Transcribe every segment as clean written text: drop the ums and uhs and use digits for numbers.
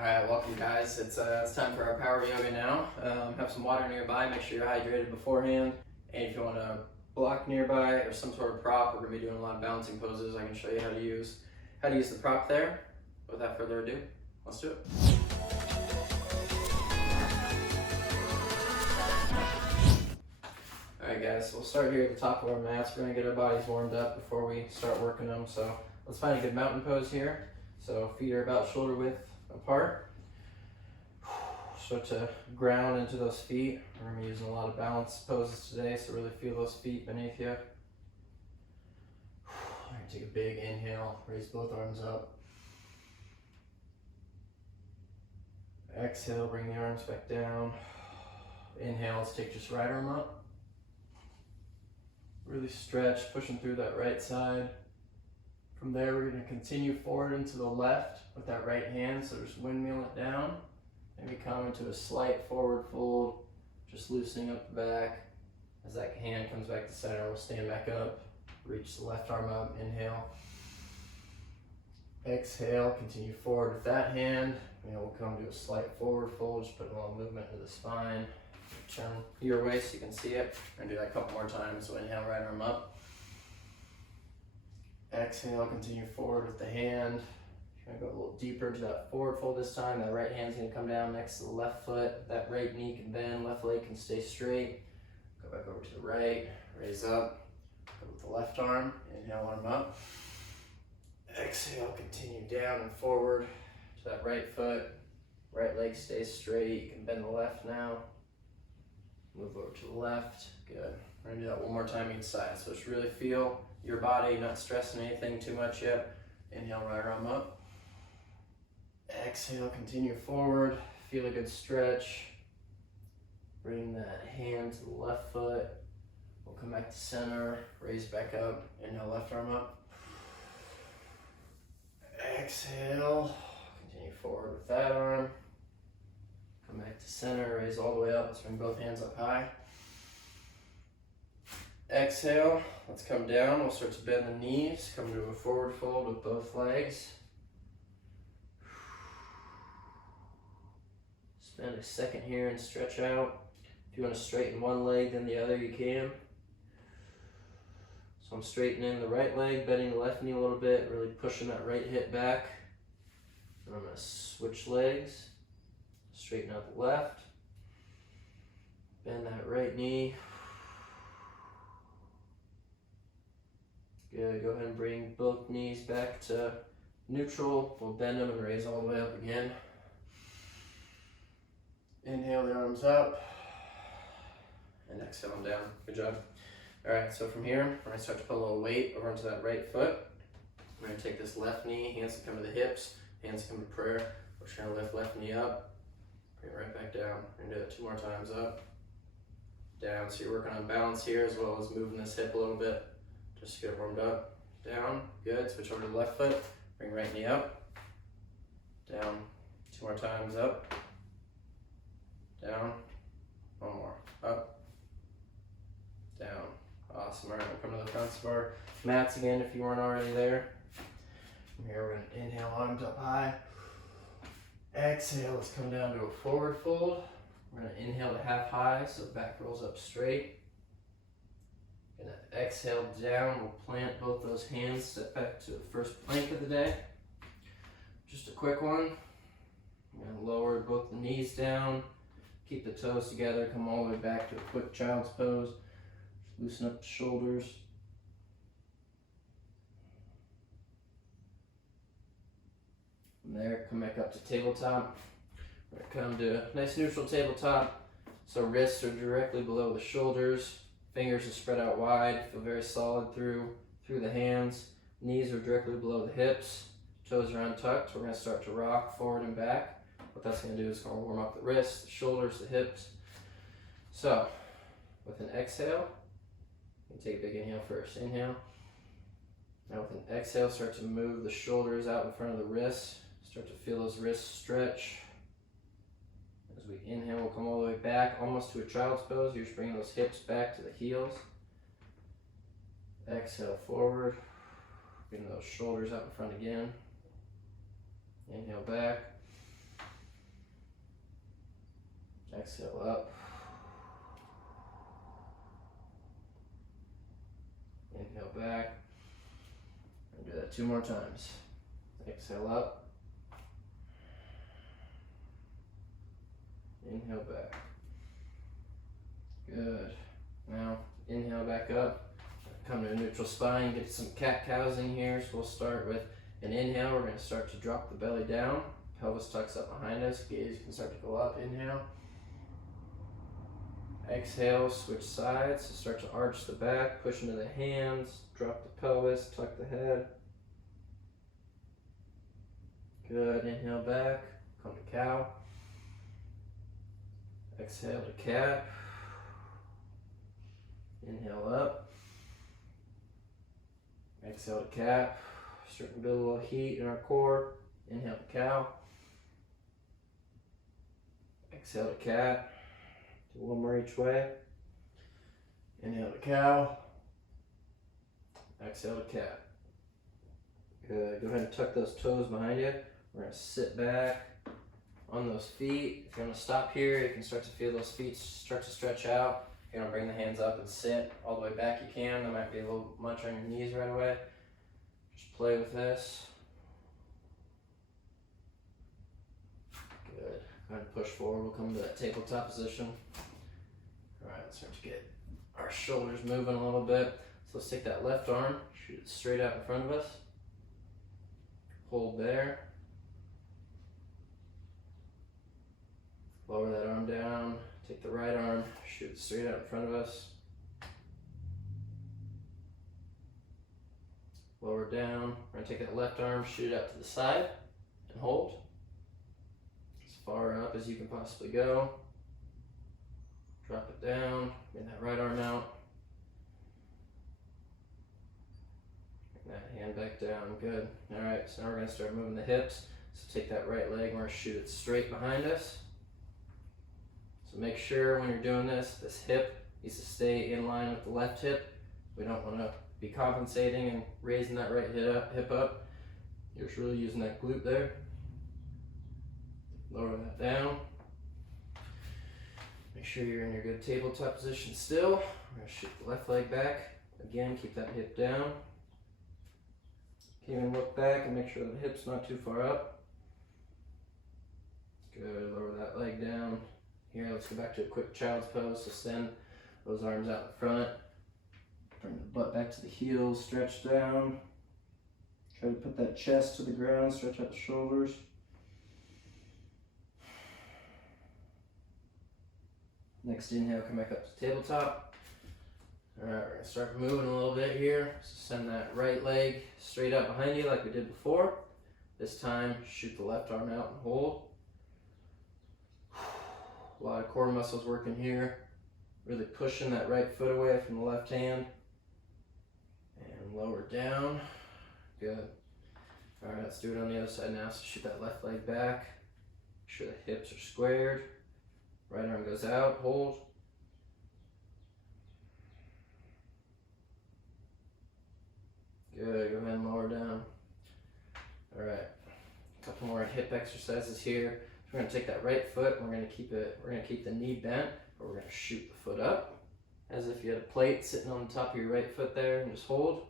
Alright, welcome guys. It's time for our power yoga now. Have some water nearby, make sure you're hydrated beforehand. And if you want a block nearby or some sort of prop, we're going to be doing a lot of balancing poses. I can show you how to use the prop there. Without further ado, let's do it. Alright guys, so we'll start here at the top of our mats. We're going to get our bodies warmed up before we start working them. So let's find a good mountain pose here. So feet are about shoulder width apart. Start to ground into those feet. We're going to be using a lot of balance poses today, so really feel those feet beneath you. We're going to take a big inhale, raise both arms up. Exhale, bring the arms back down. Inhale, let's take just right arm up. Really stretch, pushing through that right side. From there, we're going to continue forward into the left with that right hand, so just windmill it down. Maybe come into a slight forward fold, just loosening up the back. As that hand comes back to center, we'll stand back up, reach the left arm up, inhale. Exhale, continue forward with that hand. We'll come to a slight forward fold, just put a little movement to the spine. Turn your way so you can see it. We're gonna do that a couple more times, so inhale, right arm up. Exhale, continue forward with the hand. You're gonna go a little deeper into that forward fold this time. That right hand's gonna come down next to the left foot. That right knee can bend, left leg can stay straight. Go back over to the right, raise up. Go with the left arm, inhale, arm up. Exhale, continue down and forward to that right foot. Right leg stays straight. You can bend the left now. Move over to the left, good. We're gonna do that one more time each side. So just really feel your body, not stressing anything too much yet. Inhale, right arm up. Exhale, continue forward. Feel a good stretch. Bring that hand to the left foot. We'll come back to center, raise back up. Inhale, left arm up. Exhale, continue forward with that arm. Come back to center, raise all the way up. Let's bring both hands up high. Exhale, let's come down. We'll start to bend the knees, come to a forward fold with both legs. Spend a second here and stretch out. If you want to straighten one leg, then the other, you can. So I'm straightening the right leg, bending the left knee a little bit, really pushing that right hip back. And I'm going to switch legs. Straighten out the left. Bend that right knee. Good, go ahead and bring both knees back to neutral. We'll bend them and raise all the way up again. Inhale the arms up. And exhale them down. Good job. All right, so from here, we're gonna start to put a little weight over into that right foot. We're gonna take this left knee, hands to come to the hips, hands to come to prayer. We're just gonna lift left knee up, bring it right back down. We're gonna do it 2 more times up, down. So you're working on balance here as well as moving this hip a little bit. Just to get it warmed up. Down, good. Switch over to the left foot. Bring right knee up. Down. 2 more times up. Down. 1 more. Up. Down. Awesome. All right, we'll come to the fronts of our mats again if you weren't already there. From here, we're going to inhale, arms up high. Exhale, let's come down to a forward fold. We're going to inhale to half high, so the back rolls up straight. Gonna exhale down, we'll plant both those hands, step back to the first plank of the day. Just a quick one. I'm gonna lower both the knees down, keep the toes together, come all the way back to a quick child's pose. Just loosen up the shoulders. From there, come back up to tabletop. We're gonna come to a nice neutral tabletop. So wrists are directly below the shoulders. Fingers are spread out wide, feel very solid through the hands. Knees are directly below the hips. Toes are untucked. We're going to start to rock forward and back. What that's going to do is going to warm up the wrists, the shoulders, the hips. So, with an exhale, you can take a big inhale first. Inhale. Now with an exhale, start to move the shoulders out in front of the wrists. Start to feel those wrists stretch. As we inhale, we'll come all the way back, almost to a child's pose. You're just bringing those hips back to the heels. Exhale forward. Bring those shoulders up in front again. Inhale back. Exhale up. Inhale back. And do that 2 more times. Exhale up. Inhale back. Good. Now inhale back up. Come to a neutral spine. Get some cat-cows in here. So we'll start with an inhale. We're going to start to drop the belly down. Pelvis tucks up behind us. Gaze can start to go up. Inhale. Exhale, switch sides. So start to arch the back, push into the hands, drop the pelvis, tuck the head. Good. Inhale back. Come to cow. Exhale to cat. Inhale up. Exhale to cat. Starting to build a little heat in our core. Inhale to cow. Exhale to cat. Do 1 more each way. Inhale to cow. Exhale to cat. Good. Go ahead and tuck those toes behind you. We're going to sit back on those feet. If you want to stop here, you can start to feel those feet start to stretch out. If you want to bring the hands up and sit all the way back, you can. That might be a little much on your knees right away. Just play with this. Good. Go ahead and push forward. We'll come to that tabletop position. All right, let's start to get our shoulders moving a little bit. So let's take that left arm, shoot it straight out in front of us. Hold there. Lower that arm down. Take the right arm, shoot it straight out in front of us. Lower down. We're going to take that left arm, shoot it out to the side, and hold. As far up as you can possibly go. Drop it down. Bring that right arm out. Bring that hand back down. Good. All right, so now we're going to start moving the hips. So take that right leg and we're going to shoot it straight behind us. So make sure when you're doing this hip needs to stay in line with the left hip. We don't want to be compensating and raising that right hip up. You're just really using that glute there. Lower that down. Make sure you're in your good tabletop position still. We're going to shoot the left leg back. Again, keep that hip down. Can even look back and make sure the hip's not too far up. Good. Lower that leg down. Here, let's go back to a quick child's pose. So send those arms out in front. Bring the butt back to the heels, stretch down. Try to put that chest to the ground, stretch out the shoulders. Next inhale, come back up to tabletop. All right, we're gonna start moving a little bit here. So send that right leg straight up behind you like we did before. This time, shoot the left arm out and hold. A lot of core muscles working here. Really pushing that right foot away from the left hand. And lower down. Good. All right, let's do it on the other side now. So shoot that left leg back. Make sure the hips are squared. Right arm goes out, hold. Good, go ahead and lower down. All right, a couple more hip exercises here. We're going to take that right foot and we're going to keep the knee bent, but we're going to shoot the foot up as if you had a plate sitting on the top of your right foot there, and just hold.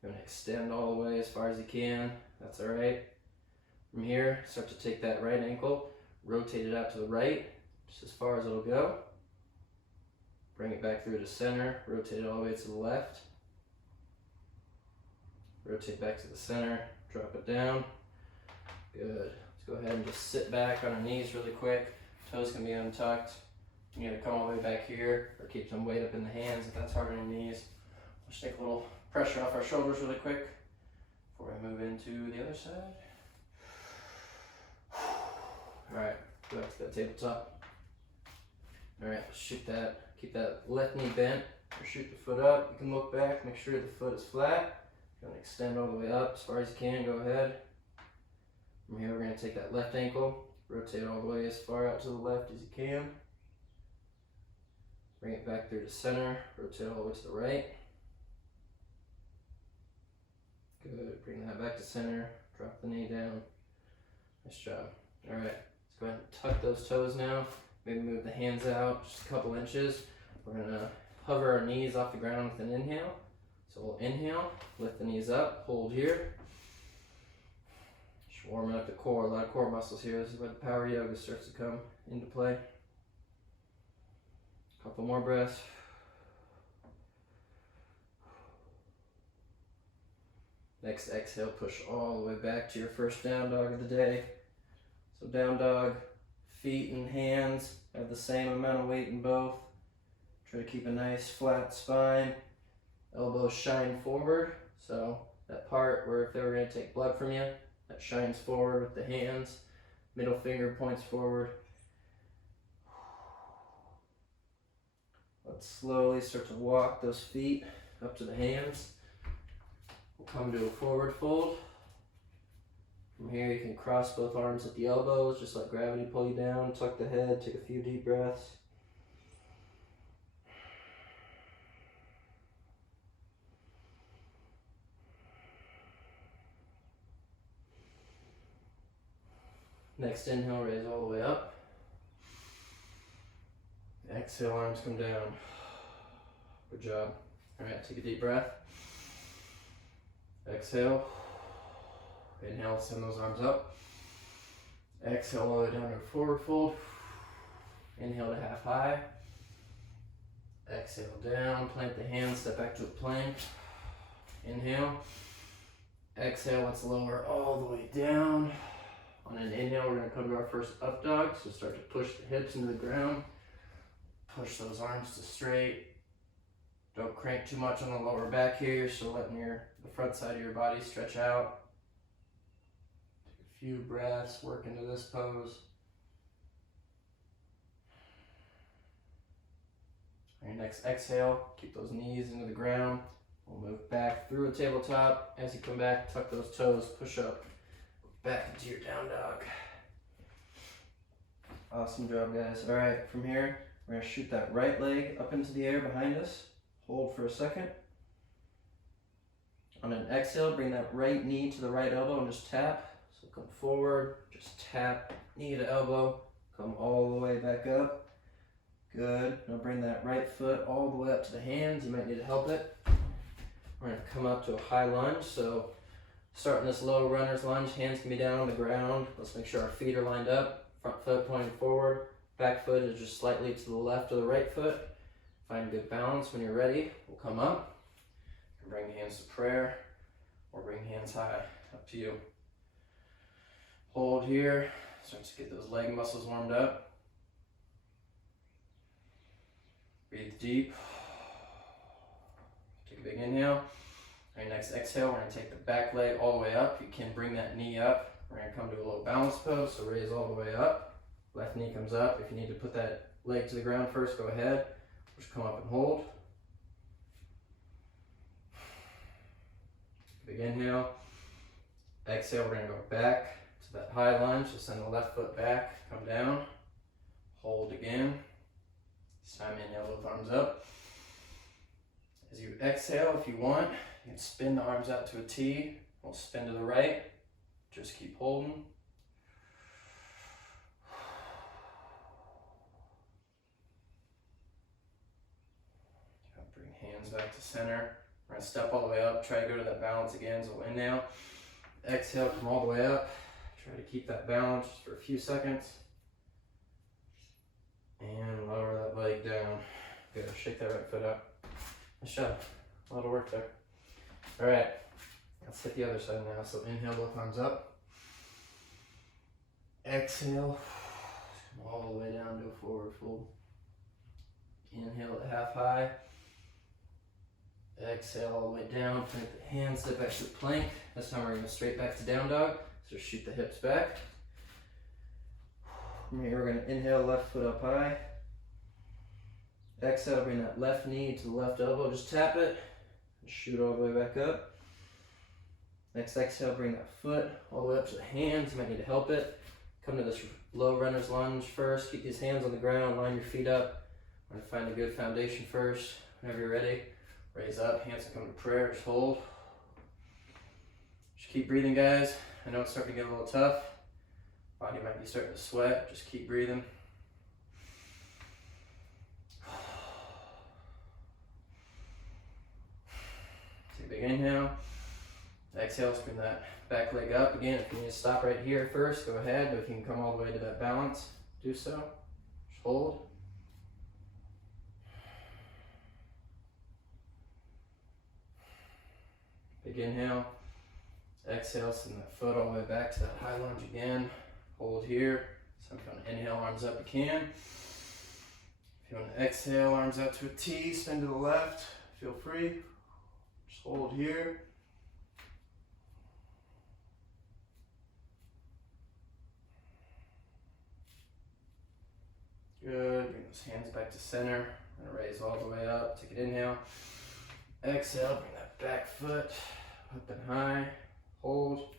You're going to extend all the way as far as you can. That's all right. From here, start to take that right ankle, rotate it out to the right, just as far as it'll go. Bring it back through to center, rotate it all the way to the left. Rotate back to the center, drop it down. Good. Go ahead and just sit back on our knees really quick. Toes can be untucked. You need to come all the way back here or keep some weight up in the hands if that's hard on your knees. Let's take a little pressure off our shoulders really quick before we move into the other side. All right, go back to that tabletop. All right, shoot that. Keep that left knee bent or shoot the foot up. You can look back, make sure the foot is flat. You're going to extend all the way up as far as you can. Go ahead. From here, we're going to take that left ankle, rotate all the way as far out to the left as you can. Bring it back through to center, rotate all the way to the right. Good, bring that back to center, drop the knee down. Nice job. All right, let's go ahead and tuck those toes now. Maybe move the hands out just a couple inches. We're gonna hover our knees off the ground with an inhale. So we'll inhale, lift the knees up, hold here. Just warming up the core, a lot of core muscles here. This is where the power yoga starts to come into play. Couple more breaths. Next exhale, push all the way back to your first down dog of the day. So down dog, feet and hands have the same amount of weight in both. Try to keep a nice flat spine. Elbows shine forward. So that part where if they were going to take blood from you, that shines forward with the hands. Middle finger points forward. Let's slowly start to walk those feet up to the hands. We'll come to a forward fold. From here you can cross both arms at the elbows, just let gravity pull you down, tuck the head, take a few deep breaths. Next inhale, raise all the way up. Exhale, arms come down. Good job. All right, take a deep breath. Exhale. Inhale, send those arms up. Exhale all the way down to a forward fold. Inhale to half high. Exhale down, plant the hands, step back to a plank. Inhale. Exhale, let's lower all the way down. On an inhale, we're going to come to our first up dog. So start to push the hips into the ground. Push those arms to straight. Don't crank too much on the lower back here. So letting the front side of your body stretch out. Take a few breaths, work into this pose. On your next exhale, keep those knees into the ground. We'll move back through a tabletop. As you come back, tuck those toes, push up. Back into your down dog. Awesome job, guys. All right, from here, we're gonna shoot that right leg up into the air behind us. Hold for a second. On an exhale, bring that right knee to the right elbow and just tap. So come forward, just tap, knee to elbow, come all the way back up. Good. Now bring that right foot all the way up to the hands. You might need to help it. We're gonna come up to a high lunge. So starting this low runner's lunge, hands can be down on the ground. Let's make sure our feet are lined up. Front foot pointing forward. Back foot is just slightly to the left of the right foot. Find good balance. When you're ready, we'll come up. And bring hands to prayer or bring hands high. Up to you. Hold here. Start to get those leg muscles warmed up. Breathe deep. Take a big inhale. On your next exhale, we're going to take the back leg all the way up. You can bring that knee up. We're going to come to a little balance pose, so raise all the way up. Left knee comes up. If you need to put that leg to the ground first, go ahead. Just come up and hold. Big inhale. Exhale, we're going to go back to that high lunge. So send the left foot back, come down. Hold again. This time inhale, both arms up. As you exhale, if you want, you can spin the arms out to a T. We'll spin to the right. Just keep holding. Bring hands back to center. We're going to step all the way up. Try to go to that balance again. So inhale. Exhale, come all the way up. Try to keep that balance just for a few seconds. And lower that leg down. Good. Shake that right foot up. Nice job. A lot of work there. All right. Let's hit the other side now. So inhale, both arms up. Exhale. Come all the way down to a forward fold. Inhale at half high. Exhale all the way down. Plant the hands, step back to the plank. This time we're going to straight back to down dog. So shoot the hips back. From here, we're going to inhale, left foot up high. Exhale, bring that left knee to the left elbow. Just tap it. And shoot all the way back up. Next exhale, bring that foot all the way up to the hands. You might need to help it. Come to this low runner's lunge first. Keep these hands on the ground. Line your feet up. We're going to find a good foundation first. Whenever you're ready, raise up. Hands will come to prayer. Just hold. Just keep breathing, guys. I know it's starting to get a little tough. Body might be starting to sweat. Just keep breathing. big inhale. Exhale, spin that back leg up. Again, if you need to stop right here first, go ahead. But if you can come all the way to that balance, do so. Just hold. Big inhale. Exhale, send that foot all the way back to that high lunge again. Hold here. So if you want to inhale, arms up, you can. If you want to exhale, arms out to a T, spin to the left. Feel free. Just hold here. Good. Bring those hands back to center. I'm gonna raise all the way up. Take an inhale. Exhale. Bring that back foot up and high. Hold.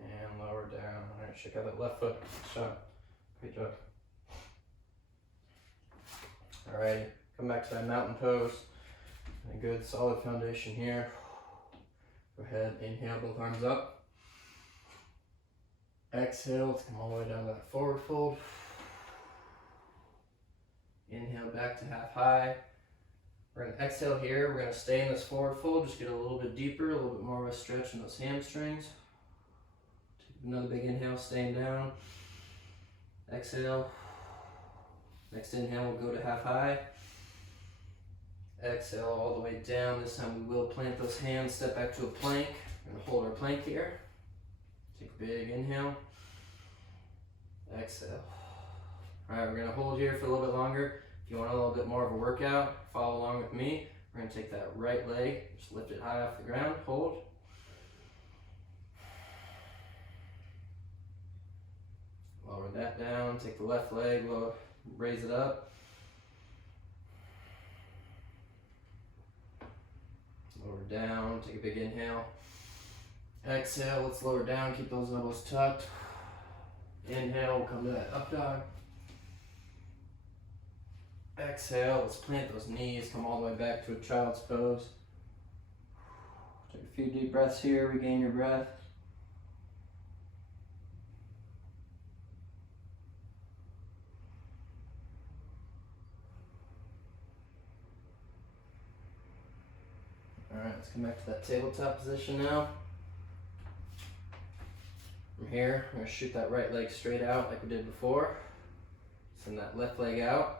And lower down. All right, check out that left foot. Good job. Great job. All right, come back to that mountain pose. A good solid foundation here. Go ahead, inhale, both arms up. Exhale, let's come all the way down to that forward fold. Inhale back to half high. We're gonna exhale here. We're gonna stay in this forward fold, just get a little bit deeper, a little bit more of a stretch in those hamstrings. Take another big inhale, staying down. Exhale. Next inhale, we'll go to half high. Exhale all the way down. This time we will plant those hands, step back to a plank. We're gonna hold our plank here. Take a big inhale. Exhale. All right, we're gonna hold here for a little bit longer. If you want a little bit more of a workout, follow along with me. We're gonna take that right leg, just lift it high off the ground, hold. Lower that down, take the left leg, raise it up. Lower down, take a big inhale. Exhale, let's lower down, keep those elbows tucked. Inhale, we'll come to that up dog. Exhale, let's plant those knees, come all the way back to a child's pose. Take a few deep breaths here, regain your breath. All right, let's come back to that tabletop position now. From here, we're gonna shoot that right leg straight out like we did before. Send that left leg out.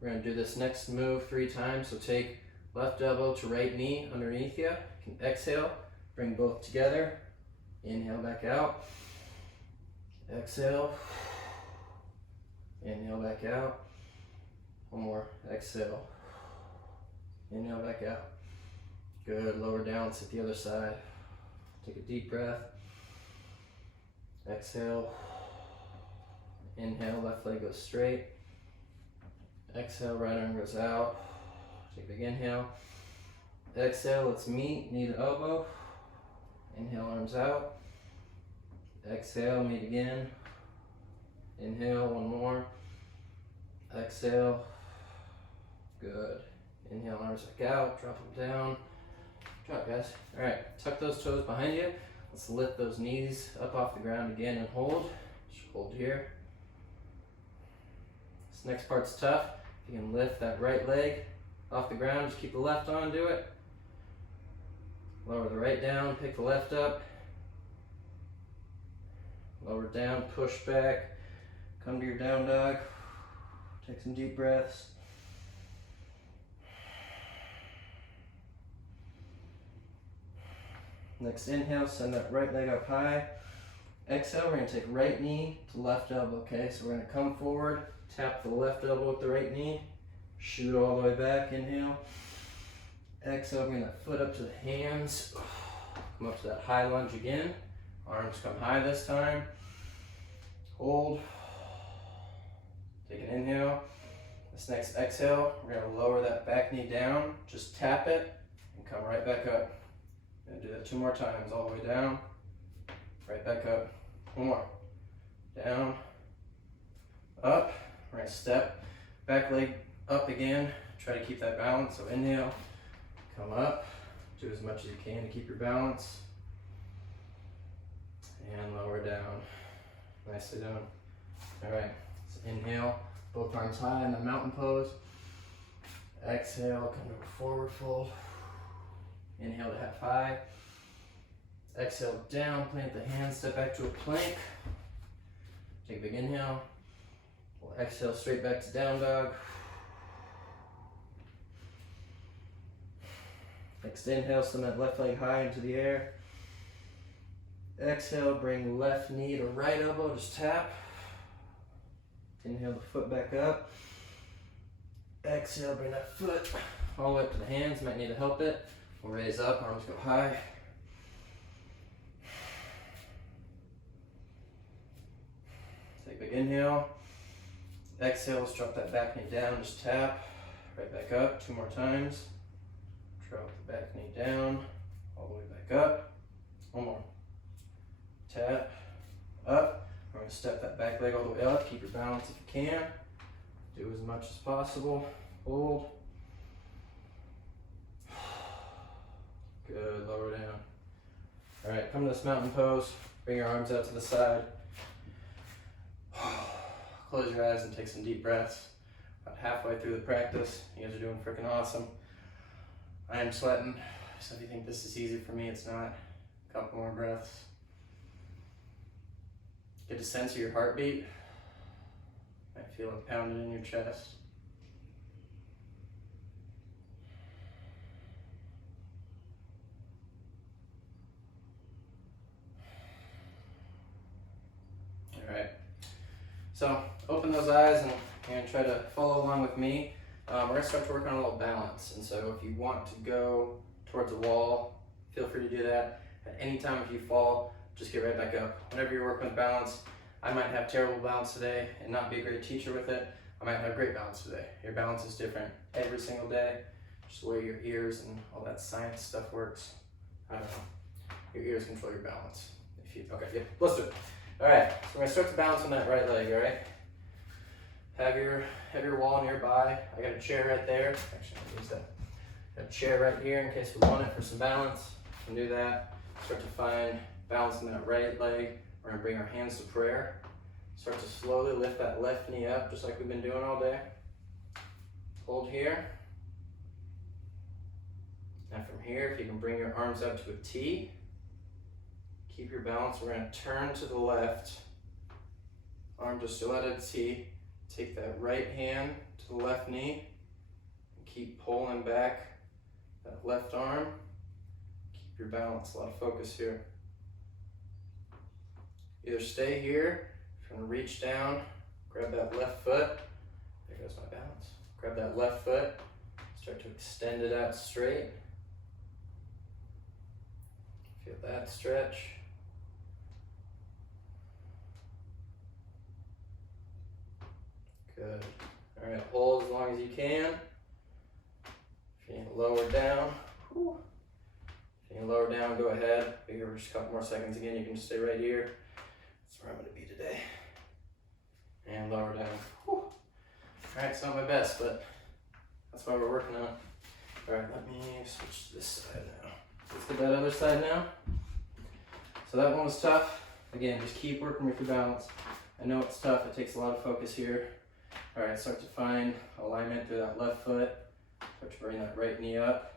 We're gonna do this next move 3 times. So take left elbow to right knee underneath you. You can exhale, bring both together. Inhale back out. Exhale. Inhale back out. One more, exhale. Inhale back out. Good, lower down, let's hit the other side. Take a deep breath. Exhale. Inhale, left leg goes straight. Exhale, right arm goes out. Take a big inhale. Exhale, let's meet, knee to elbow. Inhale, arms out. Exhale, meet again. Inhale, one more. Exhale. Good. Inhale, arms back out, drop them down. Good job, guys. All right, tuck those toes behind you. Let's lift those knees up off the ground again and hold. Just hold here. This next part's tough. If you can lift that right leg off the ground, just keep the left on, do it. Lower the right down, pick the left up. Lower down, push back. Come to your down dog. Take some deep breaths. Next inhale, send that right leg up high. Exhale, we're gonna take right knee to left elbow, okay? So we're gonna come forward, tap the left elbow with the right knee, shoot all the way back, inhale. Exhale, bring that foot up to the hands. Come up to that high lunge again. Arms come high this time. Hold. Take an inhale. This next exhale, we're gonna lower that back knee down, just tap it, and come right back up. Gonna do that 2 more times, all the way down, right back up. 1 more. Down, up. We're gonna step, back leg up again. Try to keep that balance, so inhale, come up. Do as much as you can to keep your balance. And lower down. Nicely done. All right, so inhale, Both arms high in the mountain pose. Exhale, come to a forward fold. Inhale to half high. Exhale down, plant the hands, step back to a plank. Take a big inhale. We'll exhale straight back to down dog. Next inhale, send that left leg high into the air. Exhale, bring left knee to right elbow, just tap. Inhale the foot back up. Exhale, bring that foot all the way up to the hands, might need to help it. We'll raise up, arms go high. Take a big inhale. Exhale, let's drop that back knee down, just tap. Right back up, 2 more times. Drop the back knee down, all the way back up. 1 more. Tap, up. We're going to step that back leg all the way up. Keep your balance if you can. Do as much as possible. Hold. Good, lower down. All right, come to this mountain pose. Bring your arms out to the side. Close your eyes and take some deep breaths. About halfway through the practice. You guys are doing freaking awesome. I am sweating, so if you think this is easy for me, it's not. A couple more breaths. Get a sense of your heartbeat. Might feel it pounding in your chest. All right. So open those eyes and try to follow along with me. We're going to start to work on a little balance. And so if you want to go towards a wall, feel free to do that. At any time if you fall, just get right back up. Whenever you're working with balance, I might have terrible balance today and not be a great teacher with it. I might have great balance today. Your balance is different every single day. Just the way your ears and all that science stuff works. I don't know. Your ears control your balance. Okay, yeah, let's do it. All right, so we're gonna start to balance on that right leg, all right? Have your wall nearby. I got a chair right there. Actually, I'll use that. Got a chair right here in case we want it for some balance. You can do that. Start to find balance in that right leg. We're gonna bring our hands to prayer. Start to slowly lift that left knee up, just like we've been doing all day. Hold here. And from here, if you can bring your arms up to a T, keep your balance. We're gonna turn to the left. Arms are still at a T. Take that right hand to the left knee and keep pulling back that left arm. Keep your balance, a lot of focus here. Either stay here, if you're gonna reach down, grab that left foot. There goes my balance. Grab that left foot, start to extend it out straight. Feel that stretch. Good. All right, hold as long as you can. If you need to lower down, whew. If you can lower down, go ahead. Be here for just a couple more seconds again. You can just stay right here. That's where I'm going to be today. And lower down. Whew. All right, it's not my best, but that's why we're working on it. All right, let me switch to this side now. Let's get that other side now. So that one was tough. Again, just keep working with your balance. I know it's tough. It takes a lot of focus here. All right, start to find alignment through that left foot. Start to bring that right knee up.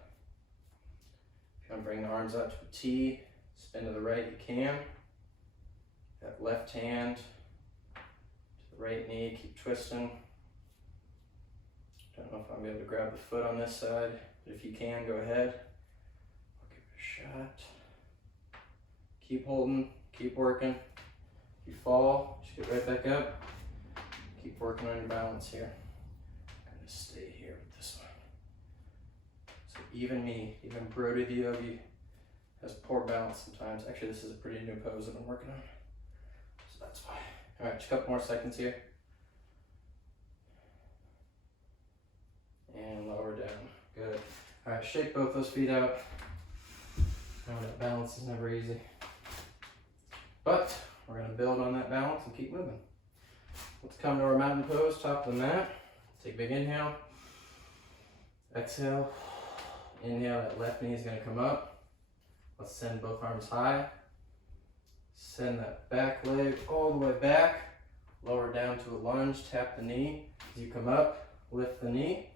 If you want to bring the arms out to a T, spin to the right, you can. That left hand to the right knee, keep twisting. Don't know if I'm able to grab the foot on this side, but if you can, go ahead. I'll give it a shot. Keep holding, keep working. If you fall, just get right back up. Keep working on your balance here. I'm gonna stay here with this one. So even me, even Brody the Yogi, has poor balance sometimes. Actually, this is a pretty new pose that I'm working on. So that's why. All right, just a couple more seconds here. And lower down. Good. All right, shake both those feet out. I know that balance is never easy. But we're gonna build on that balance and keep moving. Let's come to our mountain pose, top of the mat. Take a big inhale. Exhale. Inhale, that left knee is gonna come up. Let's send both arms high. Send that back leg all the way back. Lower down to a lunge, tap the knee. As you come up, lift the knee.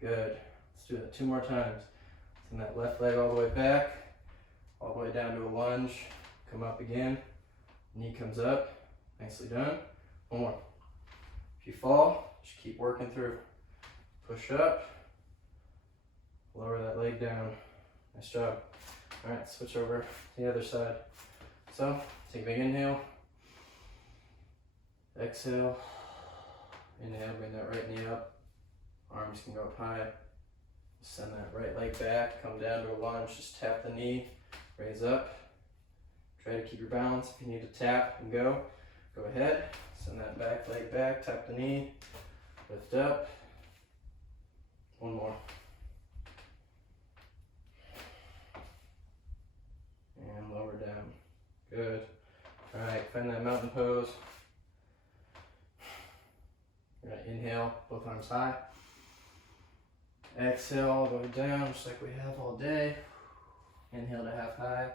Good. Let's do that 2 more times. Send that left leg all the way back, all the way down to a lunge. Come up again. Knee comes up. Nicely done. 1 more. If you fall, just keep working through. Push up. Lower that leg down. Nice job. All right, switch over to the other side. So, take a big inhale. Exhale. Inhale, bring that right knee up. Arms can go up high. Send that right leg back. Come down to a lunge. Just tap the knee. Raise up. Try to keep your balance. If you need to tap and go ahead. Send that back leg back. Tap the knee. Lift up. 1 more. And lower down. Good. All right, find that mountain pose. You're gonna inhale, both arms high. Exhale all the way down, just like we have all day. Inhale to half high.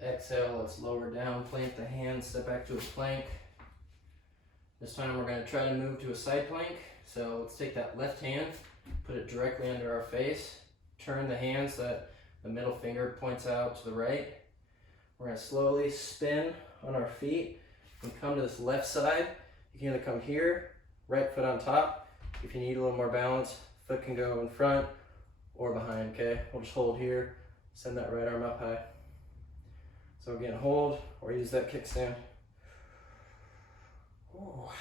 Exhale, let's lower down, plant the hands, step back to a plank. This time we're gonna try to move to a side plank. So let's take that left hand, put it directly under our face. Turn the hand so that the middle finger points out to the right. We're gonna slowly spin on our feet and come to this left side. You can either come here, right foot on top. If you need a little more balance, foot can go in front or behind, okay? We'll just hold here, send that right arm up high. So again, hold or use that kickstand. Oh,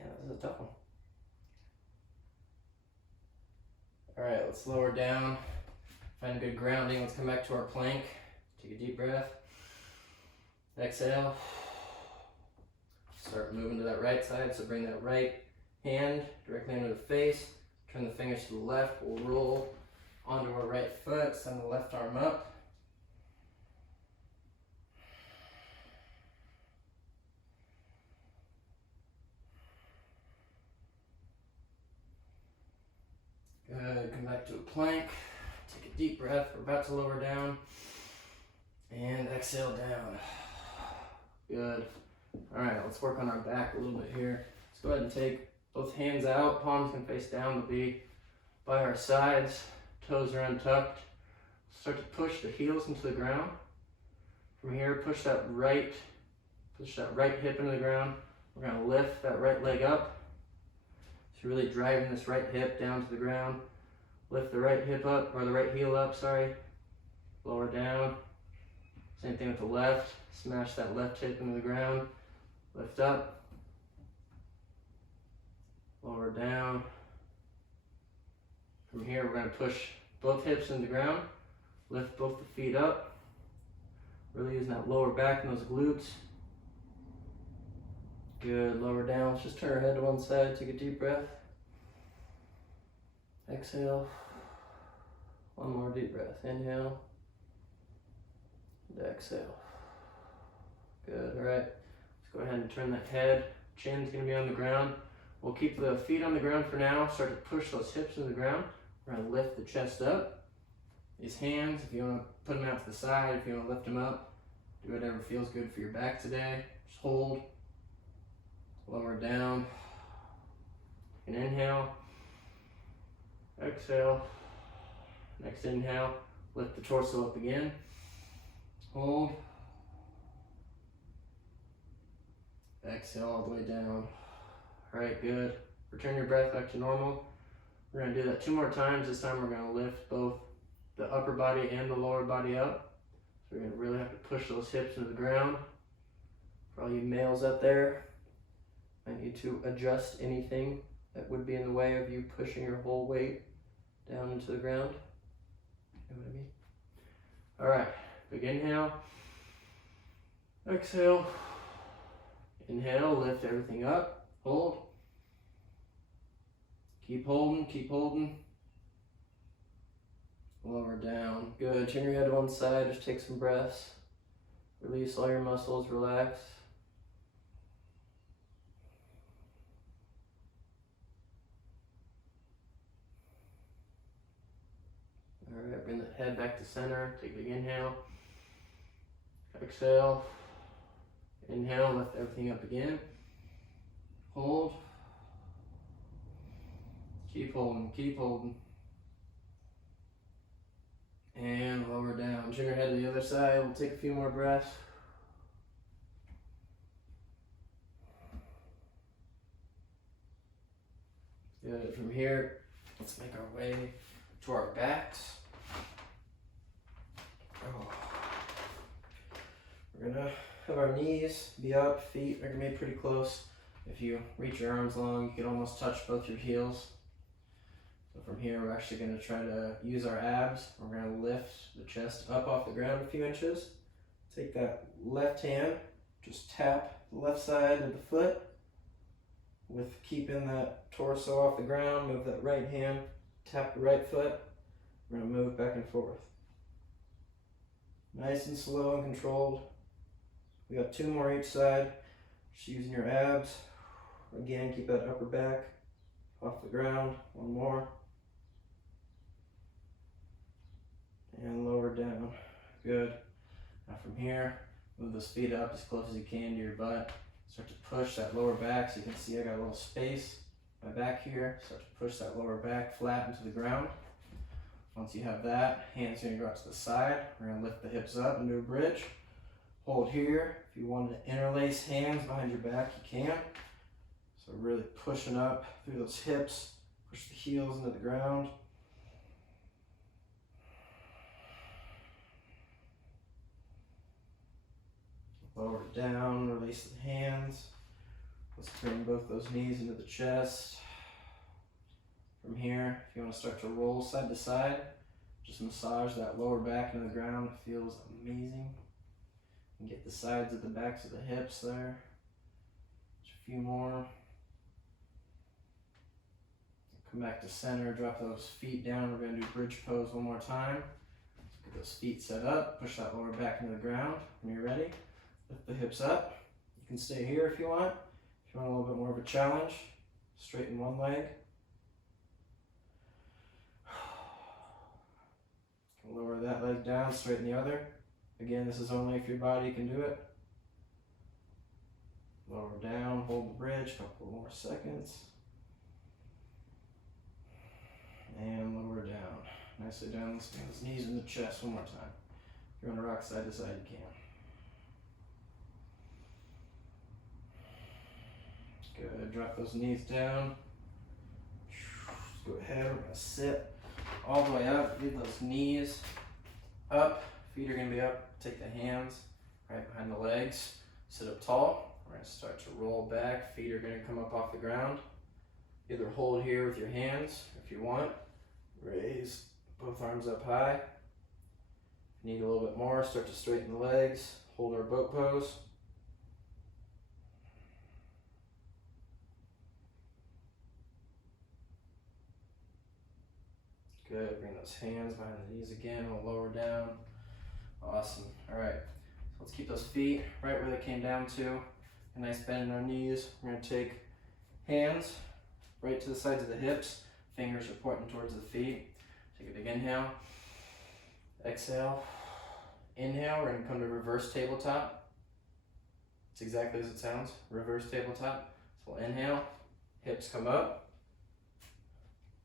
yeah, this is a tough one. All right, let's lower down. Find good grounding. Let's come back to our plank. Take a deep breath. Exhale. Start moving to that right side. So bring that right hand directly under the face. Turn the fingers to the left. We'll roll onto our right foot. Send the left arm up. Good. Come back to a plank. Take a deep breath. We're about to lower down. And exhale down. Good. All right, let's work on our back a little bit here. Let's go ahead and take both hands out. Palms can face down. They'll be by our sides. Toes are untucked. Start to push the heels into the ground. From here, push that right hip into the ground. We're gonna lift that right leg up. So really driving this right hip down to the ground. Lift the right hip up, or the right heel up, sorry. Lower down. Same thing with the left. Smash that left hip into the ground. Lift up. Lower down. From here, we're going to push both hips into the ground. Lift both the feet up. Really using that lower back and those glutes. Good. Lower down. Let's just turn our head to one side. Take a deep breath. Exhale. 1 more deep breath. Inhale. And exhale. Good. All right. Let's go ahead and turn that head. Chin's going to be on the ground. We'll keep the feet on the ground for now. Start to push those hips into the ground. We're going to lift the chest up. These hands, if you want to put them out to the side, if you want to lift them up, do whatever feels good for your back today. Just hold. Lower down. And inhale. Exhale. Next inhale. Lift the torso up again. Hold. Exhale all the way down. All right, good. Return your breath back to normal. We're going to do that 2 more times. This time we're going to lift both the upper body and the lower body up. So we're going to really have to push those hips into the ground. For all you males out there, I need to adjust anything that would be in the way of you pushing your whole weight down into the ground. You know what I mean? All right, big inhale. Exhale. Inhale, lift everything up. Hold. Keep holding, keep holding. Lower down. Good. Turn your head to one side. Just take some breaths. Release all your muscles. Relax. All right. Bring the head back to center. Take a big inhale. Exhale. Inhale, lift everything up again. Hold. Keep holding, keep holding. And lower down. Turn your head to the other side. We'll take a few more breaths. Good. From here, let's make our way to our backs. Oh. We're gonna have our knees be up, feet are gonna be pretty close. If you reach your arms long, you can almost touch both your heels. So from here, we're actually gonna try to use our abs. We're gonna lift the chest up off the ground a few inches. Take that left hand, just tap the left side of the foot with keeping that torso off the ground. Move that right hand, tap the right foot. We're gonna move back and forth. Nice and slow and controlled. We got 2 more each side. Just using your abs. Again, keep that upper back off the ground. 1 more. And lower down. Good. Now from here, move those feet up as close as you can to your butt. Start to push that lower back. So you can see I got a little space. My back here. Start to push that lower back flat into the ground. Once you have that, hands are going to go out to the side. We're going to lift the hips up and do a bridge. Hold here. If you want to interlace hands behind your back, you can. So really pushing up through those hips. Push the heels into the ground. Lower it down, release the hands. Let's bring both those knees into the chest. From here, if you want to start to roll side to side, just massage that lower back into the ground. It feels amazing. And get the sides of the backs of the hips there. Just a few more. Come back to center, drop those feet down. We're going to do bridge pose 1 more time. Get those feet set up, push that lower back into the ground. When you're ready, lift the hips up. You can stay here if you want. If you want a little bit more of a challenge, straighten one leg. Lower that leg down, straighten the other. Again, this is only if your body can do it. Lower down, hold the bridge, couple more seconds. And lower down. Nicely done. Let's bring those knees in the chest 1 more time. If you want to rock side to side, you can. Good. Drop those knees down. Let's go ahead. We're going to sit all the way up. Leave those knees up. Feet are going to be up. Take the hands right behind the legs. Sit up tall. We're going to start to roll back. Feet are going to come up off the ground. Either hold here with your hands if you want. Raise both arms up high. If you need a little bit more, start to straighten the legs. Hold our boat pose. Good. Bring those hands behind the knees again. We'll lower down. Awesome. All right. So let's keep those feet right where they came down to. A nice bend in our knees. We're going to take hands right to the sides of the hips. Fingers are pointing towards the feet. Take a big inhale. Exhale. Inhale. We're going to come to reverse tabletop. It's exactly as it sounds. Reverse tabletop. So we'll inhale. Hips come up.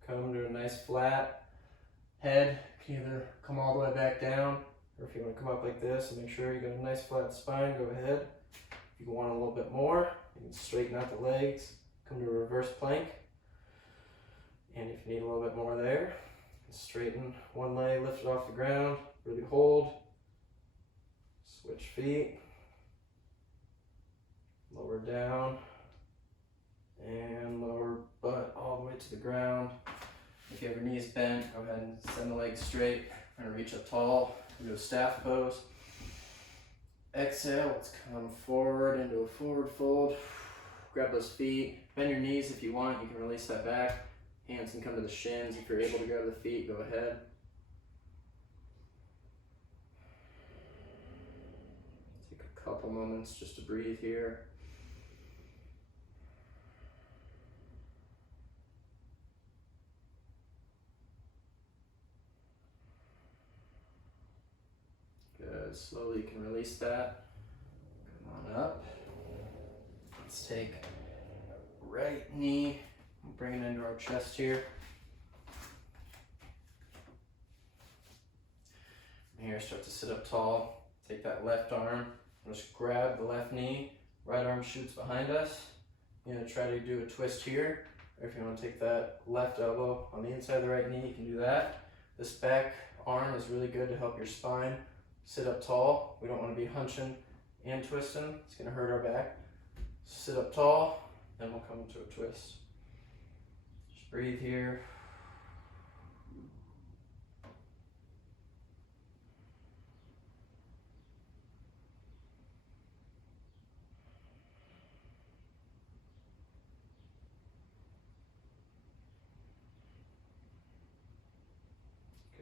Come to a nice flat head. Can either come all the way back down, or if you want to come up like this and make sure you got a nice flat spine, go ahead. If you want a little bit more, you can straighten out the legs. Come to a reverse plank. And if you need a little bit more there, straighten one leg, lift it off the ground, really hold. Switch feet. Lower down. And lower butt all the way to the ground. If you have your knees bent, go ahead and send the legs straight. I'm going to reach up tall, do a staff pose. Exhale, let's come forward into a forward fold. Grab those feet, bend your knees if you want, you can release that back. Hands can come to the shins. If you're able to grab the feet, go ahead. Take a couple moments just to breathe here. Good. Slowly you can release that. Come on up. Let's take right knee, bring it into our chest here. From here, start to sit up tall. Take that left arm, just grab the left knee, right arm shoots behind us. You're gonna try to do a twist here, or if you wanna take that left elbow on the inside of the right knee, you can do that. This back arm is really good to help your spine sit up tall. We don't wanna be hunching and twisting. It's gonna hurt our back. Sit up tall, then we'll come into a twist. Just breathe here.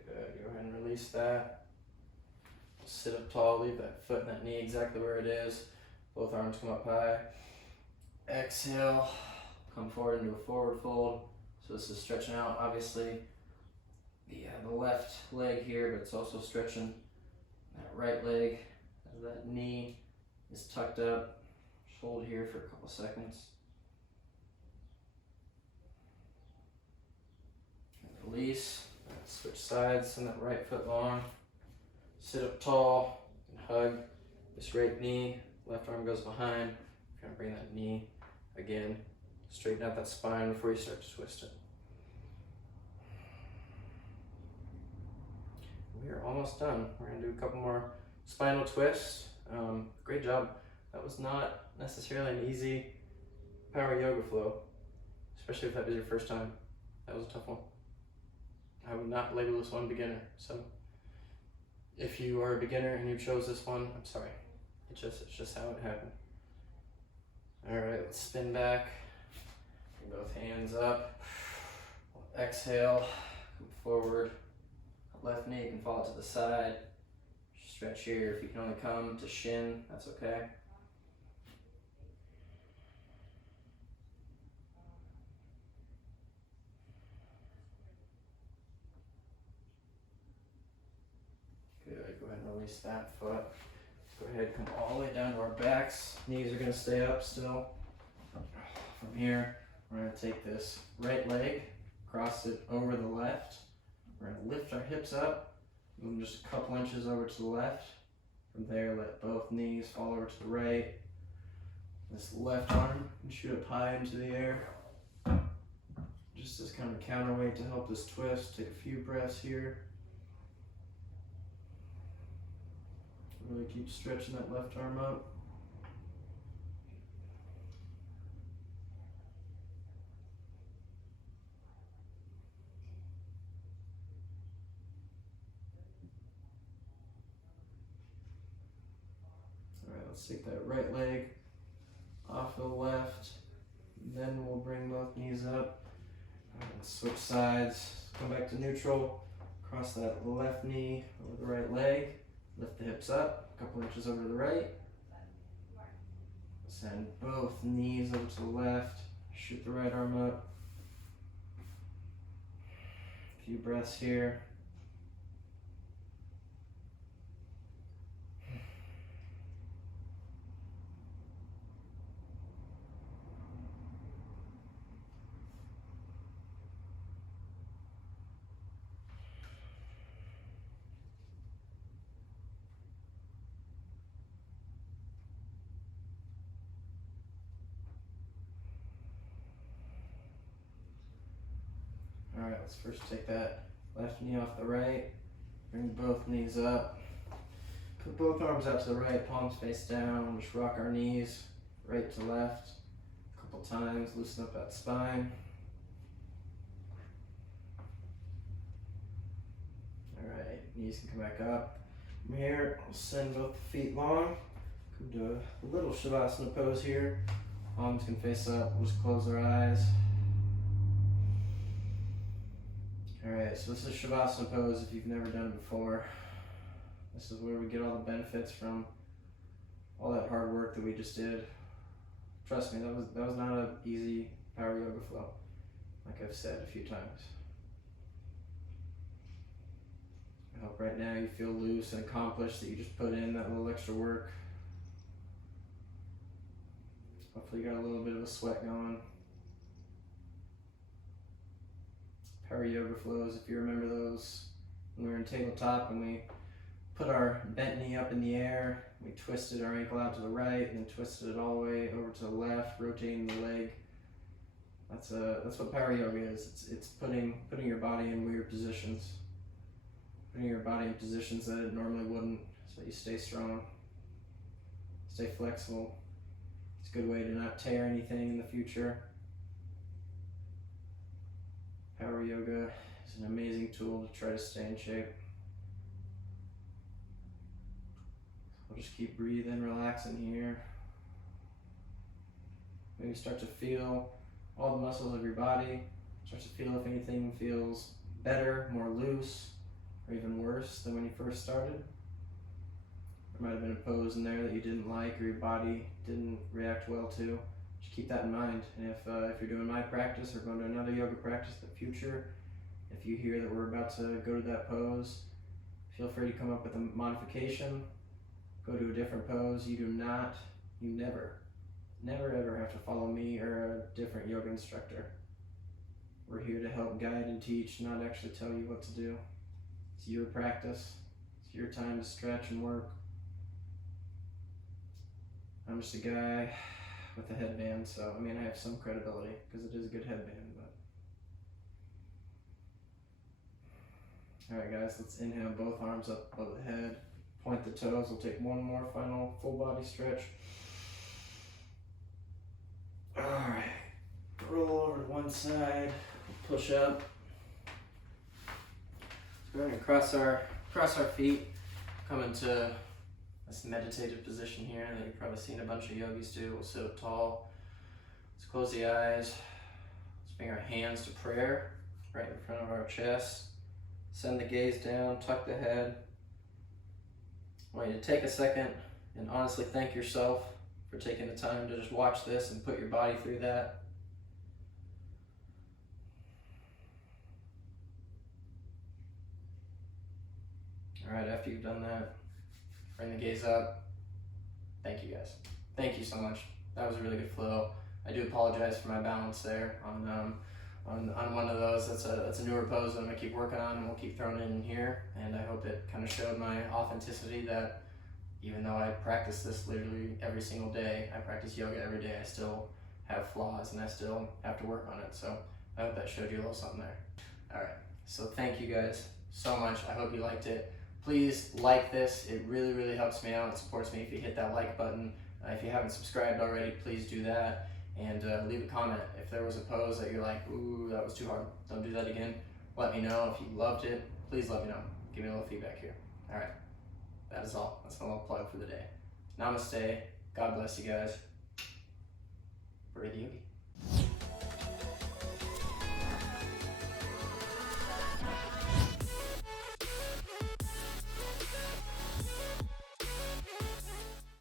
Good, go ahead and release that. Sit up tall, leave that foot and that knee exactly where it is. Both arms come up high. Exhale, come forward into a forward fold. So this is stretching out, obviously, the left leg here, but it's also stretching that right leg as that knee is tucked up. Just hold here for a couple seconds. And release. Switch sides, send that right foot long. Sit up tall and hug this right knee. Left arm goes behind. You're gonna bring that knee again. Straighten out that spine before you start to twist it. We are almost done. We're gonna do a couple more spinal twists. Great job. That was not necessarily an easy power yoga flow, especially if that was your first time. That was a tough one. I would not label this one beginner. So if you are a beginner and you chose this one, I'm sorry. It's just how it happened. All right, let's spin back. Bring both hands up. Exhale, come forward. Left knee can fall to the side. Stretch here. If you can only come to shin, that's okay. Good, go ahead and release that foot. Go ahead, come all the way down to our backs. Knees are gonna stay up still. From here, we're gonna take this right leg, cross it over the left. We're gonna lift our hips up, move just a couple inches over to the left. From there, let both knees fall over to the right. This left arm can shoot up high into the air. Just as kind of a counterweight to help this twist. Take a few breaths here. Really keep stretching that left arm up. All right, let's take that right leg off the left. Then we'll bring both knees up. And switch sides. Come back to neutral. Cross that left knee over the right leg. Lift the hips up, a couple inches over to the right. Send both knees over to the left. Shoot the right arm up. A few breaths here. All right, let's first take that left knee off the right. Bring both knees up. Put both arms out to the right, palms face down. Just rock our knees right to left a couple times. Loosen up that spine. All right, knees can come back up. From here, we'll send both feet long. Come to a little Shavasana pose here. Palms can face up. We'll just close our eyes. Alright, so this is Shavasana pose if you've never done it before. This is where we get all the benefits from all that hard work that we just did. Trust me, that was not an easy power yoga flow, like I've said a few times. I hope right now you feel loose and accomplished, that you just put in that little extra work. Hopefully you got a little bit of a sweat going. Power yoga flows, if you remember those when we were in tabletop and we put our bent knee up in the air, we twisted our ankle out to the right and then twisted it all the way over to the left, rotating the leg. That's what power yoga is. It's putting your body in weird positions. Putting your body in positions that it normally wouldn't, so you stay strong, stay flexible. It's a good way to not tear anything in the future. Power yoga is an amazing tool to try to stay in shape. We'll just keep breathing, relaxing here. Maybe start to feel all the muscles of your body. Start to feel if anything feels better, more loose, or even worse than when you first started. There might have been a pose in there that you didn't like or your body didn't react well to. Just keep that in mind. And if you're doing my practice or going to another yoga practice in the future, if you hear that we're about to go to that pose, feel free to come up with a modification. Go to a different pose. You never ever have to follow me or a different yoga instructor. We're here to help guide and teach, not actually tell you what to do. It's your practice. It's your time to stretch and work. I'm just a guy with a headband, so I mean I have some credibility because it is a good headband. But alright guys, let's inhale both arms up above the head. Point the toes. We'll take one more final full body stretch. Alright, roll over to one side, push up. So we're going to cross our feet, come into this meditative position here that you've probably seen a bunch of yogis do. We'll sit up tall. Let's close the eyes. Let's bring our hands to prayer right in front of our chest. Send the gaze down, tuck the head. I want you to take a second and honestly thank yourself for taking the time to just watch this and put your body through that. All right, after you've done that, bring the gaze up. Thank you guys. Thank you so much. That was a really good flow. I do apologize for my balance there on one of those. That's a newer pose that I'm gonna keep working on, and we'll keep throwing it in here. And I hope it kind of showed my authenticity that even though I practice this literally every single day, I practice yoga every day, I still have flaws and I still have to work on it. So I hope that showed you a little something there. All right, so thank you guys so much. I hope you liked it. Please like this. It really, really helps me out. It supports me if you hit that like button. If you haven't subscribed already, please do that. And leave a comment. If there was a pose that you're like, ooh, that was too hard, don't do that again. Let me know. If you loved it, please let me know. Give me a little feedback here. All right. That is all. That's my little plug for the day. Namaste. God bless you guys. Breathe yogi.